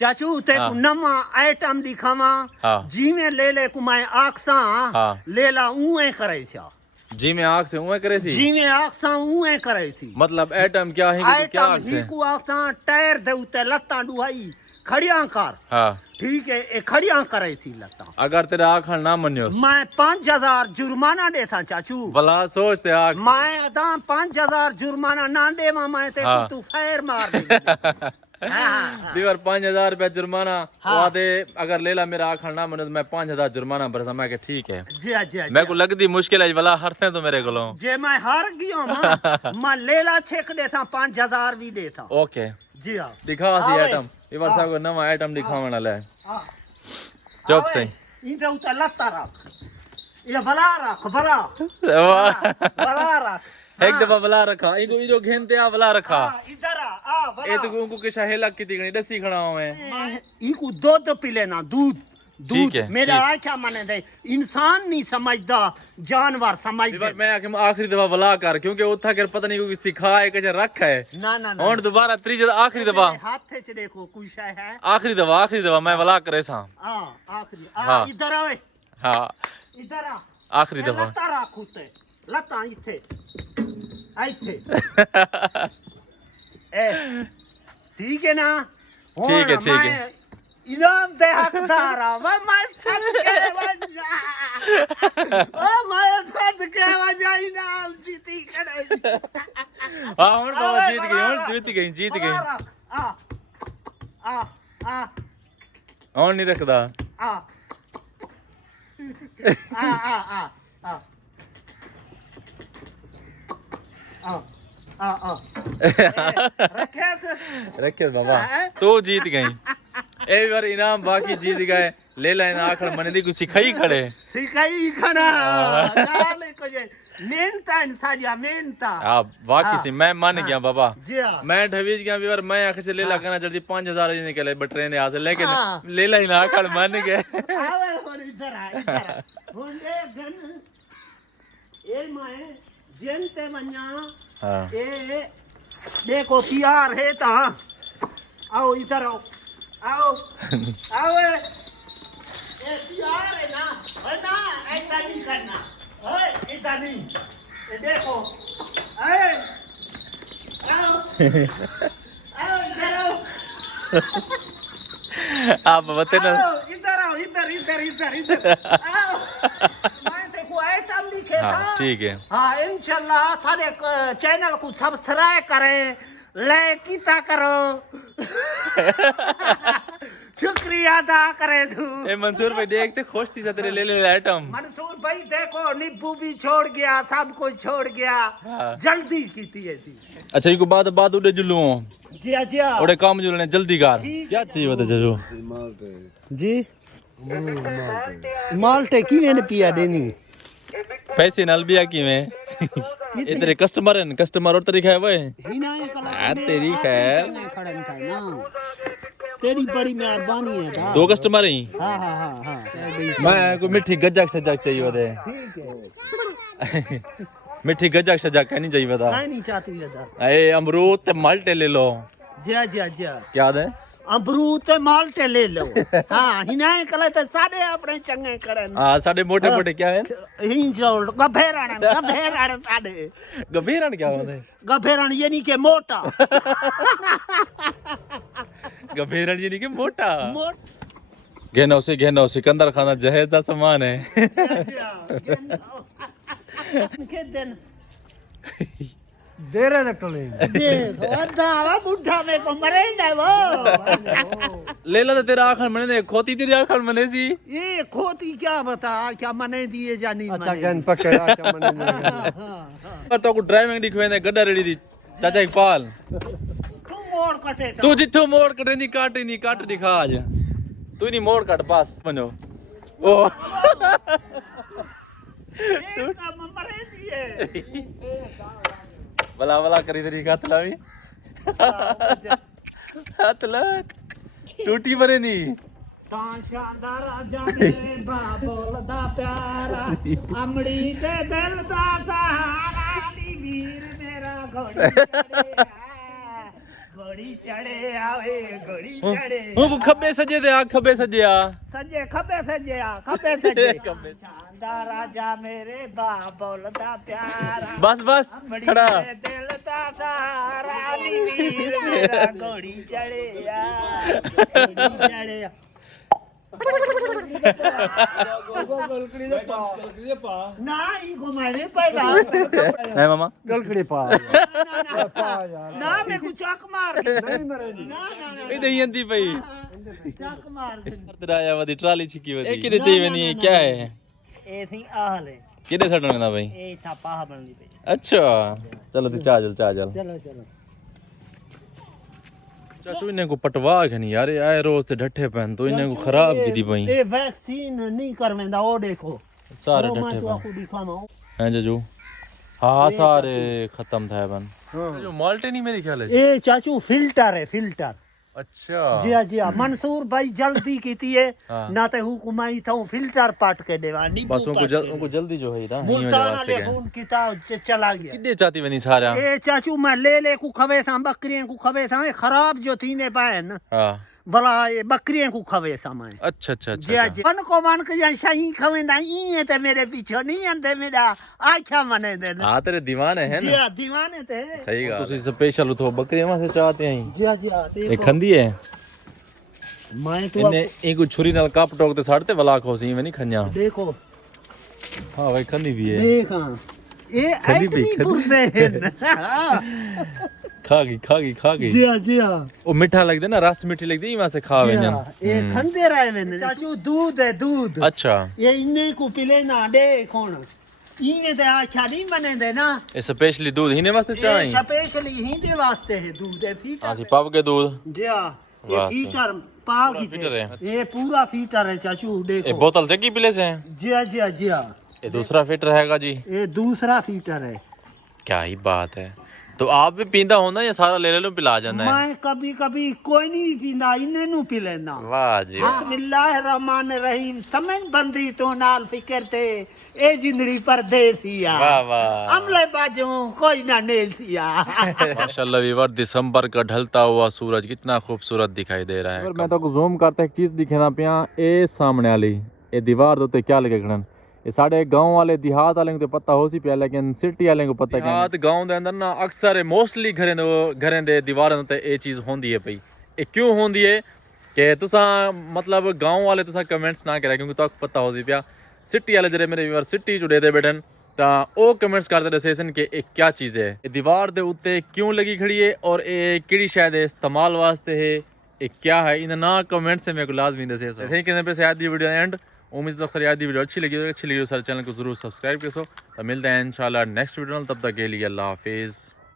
चाचू ते हाँ। को नवा आइटम दिखावा हाँ। जी में ले को मैं आखसा हाँ। ले ला उए करे छा जी में आँख से उए करे सी जी में आखसा उए करे सी मतलब एटम क्या है कि क्या आइटम आँख ही से को आखसा टायर दे उते लत्ता डुहाई खड़िया कर हाँ ठीक है ए खड़िया करे सी लत्ता अगर तेरा आँख ना मनियोस मैं 5000 जुर्माना देता चाचू भला सोचते आँख मैं अदा 5000 जुर्माना ना दे मैं ते हाँ। को तू खैर मार दे दीवार 5,000 रुपया जुर्माना हाँ। वादे अगर लेला मेरा आखर ना मनो तो मैं 5,000 जुर्माना भरसा मैं के ठीक है जी जी मैं को लगदी मुश्किल है भला हरते तो मेरे को जे मैं हार गया मैं लेला छेक देता 5000 भी देता ओके जी हाँ दिखा सी आवे। आइटम ये वर्षा को नवा आइटम दिखावन वाला है हाँ। चुप आवे, सही इधर उतर लत्ता रख ये भला रख भला वाह। भला रख एक दफा भला रखा इनको इनो घेनते आ भला रखा हाँ, इधर आ भला ए तो उनको किसा हेला की तिगणी दसी खड़ा हूं मैं इनको दूध पी लेना दूध ठीक दूध है, मेरा ठीक। आख्या माने दे इंसान नहीं समझदा जानवर समझ दीवार मैं आके आखिरी दफा भला कर क्योंकि उठा कर पता नहीं कोई सिखाए कैसे रखा है ना ना ना और दोबारा तीसरी आखिरी दफा मेरे हाथ से देखो कुछ है आखिरी दफा मैं भला करे सा हाँ आखिरी हाँ। इधर आवे हाँ इधर आ आखिरी दफा लत्ता रख उते लत्ता इथे इथे ए ठीक है ना ठीक है, ठीक है। इनाम दे हकदार मैं सदके वजा ओ मैं सदके वजा इनाम जीती खड़े हाँ और बाबा जीत गई आ आ आ और नहीं रखदा आ आ आ आ रखे बाबा तू जीत गई ए बार इनाम बाकी जीत गए ले लेना आखिर मने दी कुछ सिखाई खड़े सिखाई खड़ा जाले को जे मेहनता साडिया मेहनता हां बाकी से मैं मान गया बाबा जी हां मैं ढवीज गया बार मैं आखिर से ले ला करना जल्दी 5,000 ही निकले बटरे ने हाथ लेकिन हाँ। ले ला ना आखिर मान गए आवे और इधर होंगे गन ए मैं जेनते मन्या हां ए देखो तैयार है ता आओ इधर आओ आओ ए तैयार है ना ऐसा नहीं करना ओए ऐसा नहीं ये देखो ए आओ इधर आओ आप बते ना आओ इधर आओ इधर आओ मैं देखो आइटम लिखे था हाँ ठीक है हाँ इंशाल्लाह थारे चैनल को सब्सक्राइब करें लाइक कीता करो शुक्रिया अदा करे तू ए मंसूर भाई देखते खुश थी तेरे ले ले आइटम मंसूर भाई देखो नींबू भी छोड़ गया सब कुछ छोड़ गया हाँ। जल्दी कीती है थी अच्छा इको बात उड़े जुलू जी ओड़े काम जुलने जल्दी कर क्या चाहिए बता जजो जी माल्टे की ने पिया देनी पैसे नाल बिया की में ये तेरे कस्टमर और तरीका है भाई ही ना ये कला हाँ, तेरी खैर। खड़न था ना तेरी बड़ी मेहरबानी है था 2 कस्टमर ही हाँ मैं को मिठी गजक सजक चाहिए बता ठीक है मिठी गजक सजक नहीं चाहिए बता नहीं चाहती है था ए अमरूद ते माल्टे ले लो जी क्या है अमरूद ते माल्टे ले लो हाँ हिनाए कले ते साडे अपने चंगे करन हां साडे मोटे मोटे क्या है हिं जोड़ गभेराण साडे गंभीरन क्या होता है गभेराण यानी के मोटा गंभीरन यानी कि मोटा मोट घेनो सिकंदर खाना जहेज का सामान है के दिन देरे निकले देखो अदावा बुढ़ा में को मरेंदा वो ले ला तो तेरा आखन मने ने खोती तेरी आखन मने सी ये खोती क्या बता क्या मने दिए जानी अच्छा मने गन पकड़ा क्या मने तो को ड्राइविंग दिखवे ने गड्डा रेडी दी चाचा इकबाल तू मोड़ कटे तू जिथो मोड़ कटे नहीं काट दिखा आज तू नहीं मोड़ काट पास मनो ओ तू मरे दिए भला करी तेरी हाथ लावी हाथ ला टूटी मरे नी ता शानदार राजा मेरे बाबोल दा प्यारा अमड़ी दे दिल दा सहारा नी वीर मेरा घोड़ी घोड़ी चढ़े आवे घोड़ी चढ़े ਉਹ ਖੱਬੇ ਸੱਜੇ ਤੇ ਆ ਖੱਬੇ ਸੱਜੇ ਆ सजे खबे सजे आ खबे सजे खब्बे। शानदार राजा मेरे बा बोलदा प्यारा ਬਸ ਬਸ अमड़ी ਖੜਾ दे दिल दा तारा नी वीर मेरा घोड़ी चढ़े आ घोड़ी चढ़े आ ना ही घुमाने पैदा ਨਹੀਂ ਮਾਮਾ गलकड़ी पा ना मैं कुछ चक मार के नहीं मरे नहीं ना ना ना ਇਹ ਨਹੀਂ ਆਂਦੀ ਪਈ चक मार के ਤੇਰਾ ਆਇਆ ਵਦੀ ਟਰਾਲੀ ਛਿੱਕੀ ਵਦੀ ਇਹ ਕਿਹਦੇ ਚਾਹੀਏ ਨਹੀਂ ਕੀ ਹੈ ए सी आहले ਕਿਹਦੇ ਛੱਡਣ ਦਾ ਬਈ ए छापा बनदी पे ਅੱਛਾ ਚਲੋ ਤੇ ਚਾਜਲ ਚਾਜਲ चलो चलो ਚਾਚੂ ਇਹਨੇ ਕੋ ਪਟਵਾ ਕੇ ਨਹੀਂ ਯਾਰ ਆਏ ਰੋਜ਼ ਤੇ ਡੱਠੇ ਪੈਣ ਤੋਂ ਇਹਨੇ ਕੋ ਖਰਾਬ ਕੀਤੀ ਪਈ ये वैक्सीन नहीं करवेंदा ओ देखो ਸਾਰੇ वो मैं ਡੱਠੇ तो ਪੈਣ आपको दिखावा ਹੈ ਜਜੂ ਹਾਂ ਸਾਰੇ ਖਤਮ ਥਾ ਬਨ ਜੋ ਮਾਲਟੇ ਨਹੀਂ ਮੇਰੀ ਖਿਆਲ ਹੈ ये चाचू फिल्टर है फिल्टर अच्छा जी हाँ जी हाँ मंसूर भाई जल्दी की है हाँ। ना ते हुकुमाई था फिल्टर पाट के देवा बस उनको जल्दी जो है ना मुल्तान वाले फोन किता चला गया कितने चाहती बनी सारा ए चाचू मैं ले को खवे था बकरियां को खवे था खराब जो थी ने पाए न हां भला ये बकरियां को खवे समय अच्छा अच्छा जी हाँ जी मन को मन के या सही खवे ना ये ते मेरे पीछे नहीं आंदे मेरा आख्या मने दे हां तेरे दीवाने हैं जी ना हाँ दीवाने थे सही बात तुसी स्पेशल तो बकरियां में से चाहते हैं जी हाँ जी हाँ ये खंदी है मैं तो इन्हें इनको छुरी नाल काप टोक ते साड़ते वला खोसी में नहीं खन्या देखो हां भाई खंदी भी है देखा ये खंदी भी, इतनी बुरदे हैं खा गई जी हाँ जी हाँ ओ मीठा लगदे ना रस मीठी लगदी वहां से खावे जी ना हाँ, ये खंदे रहे मैंने चाचू दूध है दूध अच्छा ये इन्हें को पिले ना दे कौन इन्हें दे आख्या नहीं बने दे ना ये स्पेशली दूध हिने वास्ते ये चाही स्पेशली ही दे वास्ते है दूध है फीटर हां सी पाव के दूध जी हाँ ये वाह, फीटर पाव की फीटर है। ये पूरा फीटर है चाचू ये देखो बोतल जगी पिले से है जी हाँ जी हाँ जी हाँ ये दूसरा फिटर हैगा जी ये दूसरा फीटर है क्या ही बात है तो आप भी पींदा होना या सारा ले लो पिला जाना है मैं कभी कभी कोई नहीं पींदा इन्हें नु पी लेना वाह जी बिस्मिल्लाहिर्रहमानिर्रहीम समझ बंदी तो नाल फिकर थे ए जिंदड़ी परदेसिया वाह वाह अमले बाजू कोई ना नेसिया माशाल्लाह वीवर दिसंबर का ढलता हुआ सूरज कितना खूबसूरत दिखाई दे रहा है अगर मैं तो जूम करता एक चीज दिखाना पिया ए सामने वाली ए दीवार दे क्या लगे खड़न ये साढ़े गांव वाले देहात वाले को तो पता हो सी पिया लेकिन सिटी वाले को पता क्या देहात गांव दे अंदर ना अक्सर मोस्टली घरें दे दीवारां ते ए चीज होंदी है पई ए क्यों होंदी है कि तुसा मतलब गांव वाले तुसा कमेंट्स ना करा क्योंकि तो पता हो सी पिया सिटी वाले जरे मेरे व्यूअर सिटी जुड़े दे बैठन ता ओ कमेंट्स करते रहे सेशन के एक क्या चीज है ये दीवार दे उत्ते क्यों लगी खड़ी है और ये किड़ी शायद इस्तेमाल वास्ते है ये क्या है इन ना कमेंट से मेरे को लाजमी दसे थैंक यू पे से याद दी वीडियो एंड उम्मीद तो याद दी वीडियो अच्छी लगी तो सर चैनल को जरूर सब्सक्राइब कर सो तो मिलते हैं इंशाल्लाह नेक्स्ट वीडियो तब तक के लिए अल्लाह हाफिज़।